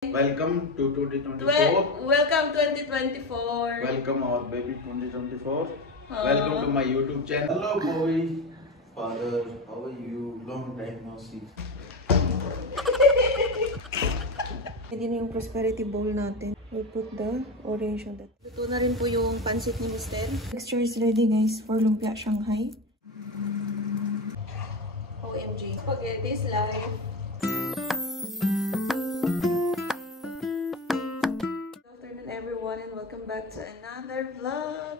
Welcome to 2024. Welcome 2024. Welcome our baby 2024. Welcome to my YouTube channel. Hello boy. Father, how are you? Long time no see. Pwede na yung prosperity bowl natin. We'll put the orange on that. Ito na rin po yung pansit ni Mister. Mixture is ready guys for lumpia Shanghai. OMG. Spaghetti is live. Everyone and welcome back to another vlog.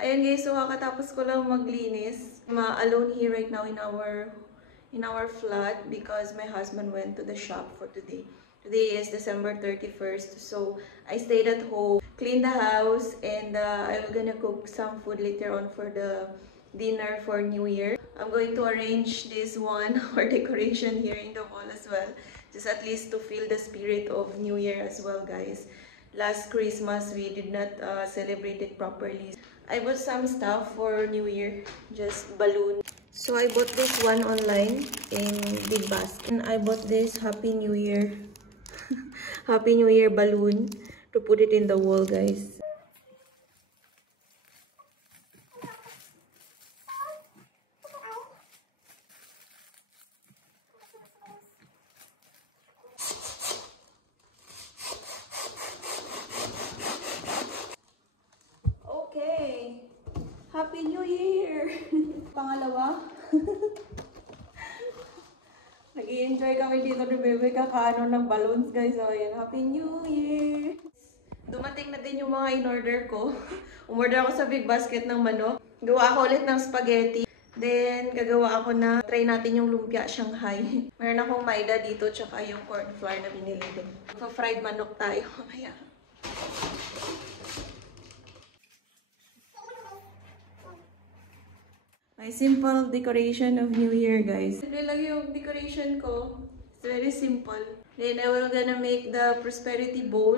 Ayan guys, so kakatapos ko lang maglinis. I'm alone here right now in our flat because my husband went to the shop for today. Today is December 31st, so I stayed at home, cleaned the house, and I'm gonna cook some food later on for the dinner for New Year. I'm going to arrange this one or decoration here in the wall as well, just at least to feel the spirit of New Year as well, guys. Last Christmas, we did not celebrate it properly. I bought some stuff for New Year, just balloon. So I bought this one online in Big Basket. And I bought this Happy New Year, Happy New Year balloon to put it in the wall, guys. Happy New Year! Pangalawa. Nag-i-enjoy kami dito ni Bebe kakaano ng balloons, guys. So, ayan. Happy New Year! Dumating na din yung mga in-order ko. Umorder ako sa Big Basket ng manok. Gawa ako ulit ng spaghetti. Then, gagawa ako na try natin yung lumpia Shanghai. Meron akong maida dito, tsaka yung corn flour na binili din. Pa-fried manok tayo. Mamaya. My simple decoration of New Year, guys. Ito lang yung decoration ko. It's very simple. Then I will gonna make the prosperity bowl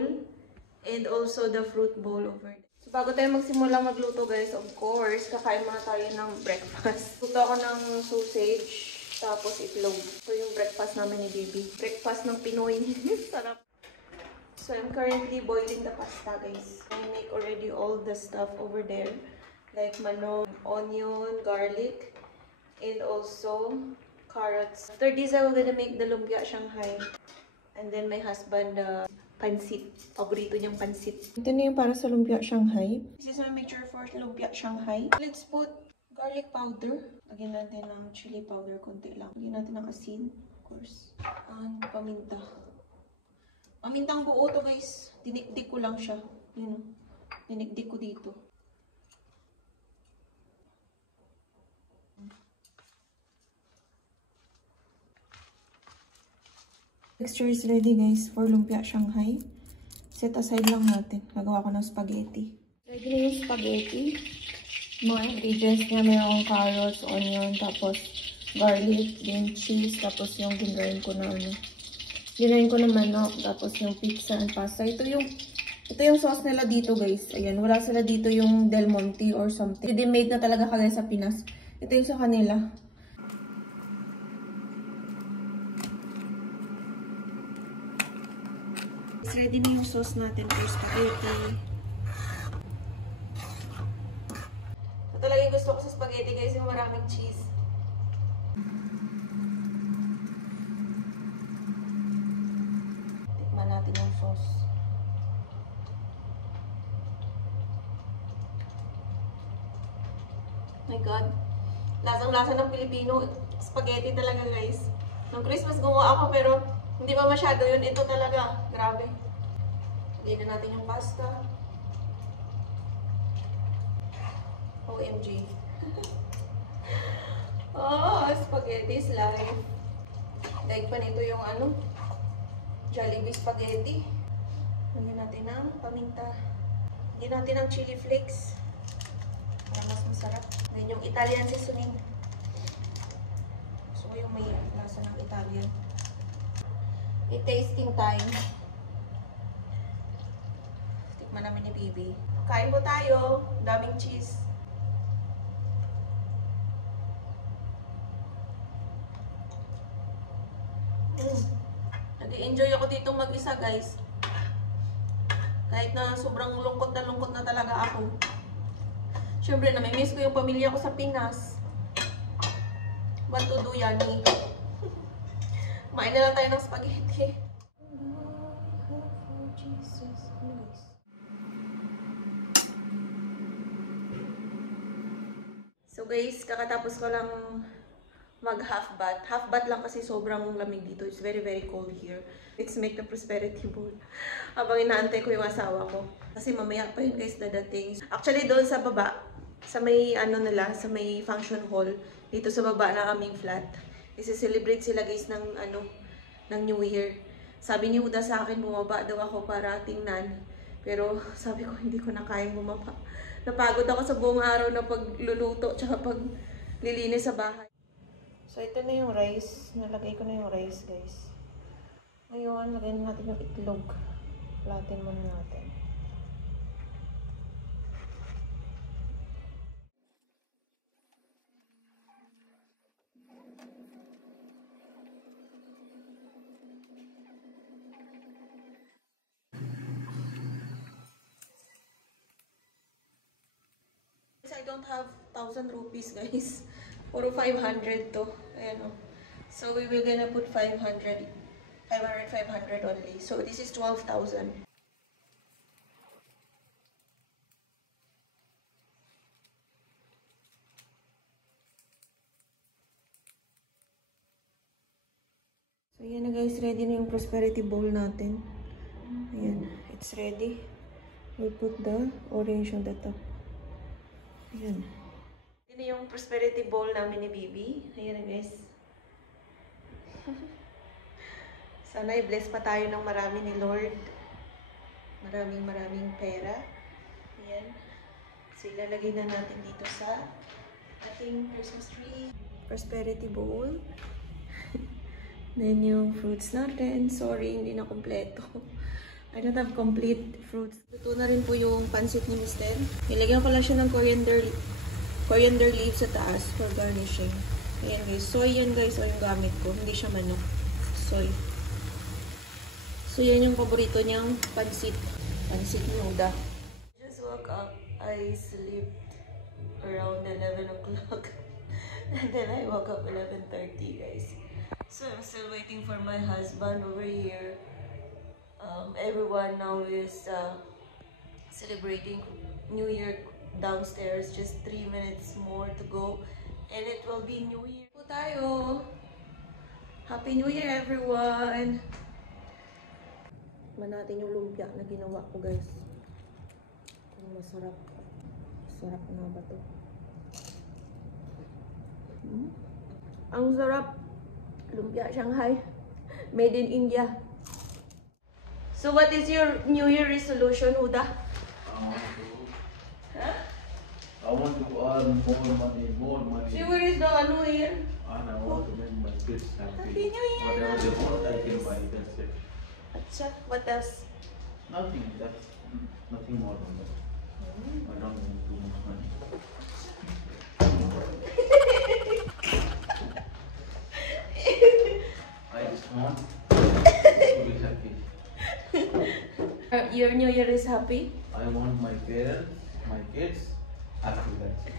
and also the fruit bowl over there. So bago tayo magsimula magluto, guys, of course, kakain muna tayo ng breakfast. Luto ako ng sausage, tapos itlog. Ito yung breakfast namin ni Baby. Breakfast ng Pinoy. Sarap. So I'm currently boiling the pasta, guys. I make already all the stuff over there. Like manok, onion, garlic, and also carrots. After this, I will gonna make the lumpia Shanghai. And then my husband, pansit. Paborito niyang pansit. Ito na yung para sa lumpia Shanghai. This is my mixture for lumpia Shanghai. Let's put garlic powder. Lagyan natin ng chili powder, konti lang. Lagyan natin ng asin, of course. And paminta. Pamintang buo to, guys. Dinikdik ko lang siya. Yun. Dinikdik ko dito. Mixture is ready, guys, for lumpia Shanghai. Set aside lang natin. Gagawa ko ng spaghetti. Ready na yung spaghetti. Mga ingredients niya, mayroong carrots, onion, tapos garlic, then cheese, tapos yung ginayin ko na ginayin ko na manok, tapos yung pizza and pasta. Ito yung sauce nila dito, guys. Ayan, wala sila dito yung Del Monte or something. Hindi made na talaga kagaya sa Pinas. Ito yung sa kanila. Ready na yung sauce natin for spaghetti. Ito talaga yung gusto ko sa spaghetti, guys, yung maraming cheese. Tikman natin yung sauce. Oh my God. Lasang-lasa ng Pilipino. Spaghetti talaga, guys. Nung Christmas gumawa ako pero hindi pa masyado yun. Ito talaga. Grabe. Lagyan na natin yung pasta. OMG. Oh, spaghetti is live. Daig pa nito yung Jollibee spaghetti. Lagyan natin ng paminta. Lagyan natin ng chili flakes. Para mas masarap. Then yung Italian seasoning. So yung may lasa ng Italian. I-tasting time. Tikman namin ni Bibi. Kain po tayo. Daming cheese. nag-enjoy ako dito mag-isa, guys. Kahit na sobrang lungkot na talaga ako. Siyempre, namimiss ko yung pamilya ko sa Pinas. What to do, Yani? Kumain na lang tayo ng spaghetti. So guys, kakatapos ko lang mag-half bath. Half bath lang kasi sobrang lamig dito. It's very, very cold here. Let's make the prosperity bowl. Habang inaantay ko yung asawa ko. Kasi mamaya pa yun guys dadating. Actually doon sa baba, sa may ano nila, sa may function hall, dito sa baba ng aming flat. Isi-celebrate sila guys ng ano, ng New Year. Sabi ni Huda sa akin, bumaba daw ako para tingnan. Pero sabi ko, hindi ko na kayang bumaba. Napagod ako sa buong araw na pagluluto tsaka paglilinis sa bahay. So ito na yung rice. Nalagay ko na yung rice guys. Ngayon, lagyan natin yung itlog. Platin muna natin. I don't have 1,000 rupees guys. Puro 500 to. Ayan o. So we will gonna put 500 only. So this is 12,000. So yan na guys, ready na yung prosperity bowl natin. Ayan, it's ready. We'll put the orange on the top. Ayan. Yan yung prosperity bowl namin ni Bibi. Ayan na guys. Sana i-bless pa tayo ng marami ni Lord. Maraming pera. Ayan. So ilalagay na natin dito sa ating Christmas tree. Prosperity bowl. Then yung fruits natin. Sorry, hindi na kompleto. I don't have complete fruits. Luto na rin po yung pansit ni Mister. Nilagyan ko lang siya ng coriander leaves sa taas for garnishing. Ayan guys. Soy yan guys o yung gamit ko. Hindi siya manok. Soy. So yan yung paborito niyang pansit. Pansit ni Huda. Just woke up. I slept around 11 o'clock. And then I woke up 11:30 guys. So I'm still waiting for my husband over here. Everyone now is celebrating New Year downstairs. Just 3 minutes more to go. And it will be New Year po tayo. Happy New Year everyone! Tikman natin yung lumpia na ginawa ko guys. Kung masarap. Sarap na ba to? Ang sarap! Lumpia Shanghai. Made in India. So what is your New Year resolution, Huda? I want to earn more money. See, where is the ano here? And I want to make my kids happy. Happy New Year! Whatever they want, I can buy. That's it. Acha, what else? Nothing. That's nothing more than that. I don't need too much money. I just want to be happy. Your New Year is happy? I want my parents, my kids happy. That's it.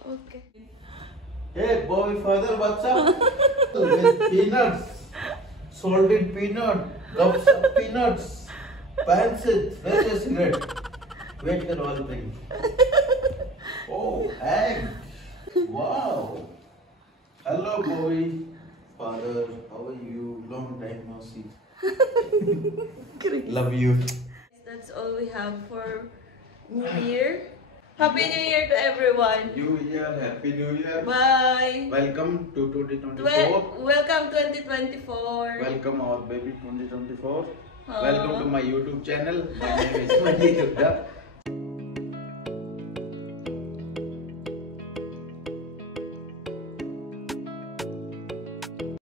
Okay. Hey, boy, father, what's up? With peanuts, salted peanut, cups of peanuts, pancit, fresh cigarette. Wait till all bring. Oh, egg. Wow. Hello, boy. Father, how are you? Long time no see. Love you. That's all we have for New Year. Happy New Year to everyone. New Year, Happy New Year. Bye. Welcome to 2024. Welcome 2024. Welcome our baby 2024. Aww. Welcome to my YouTube channel. My name is Manjeet Huda.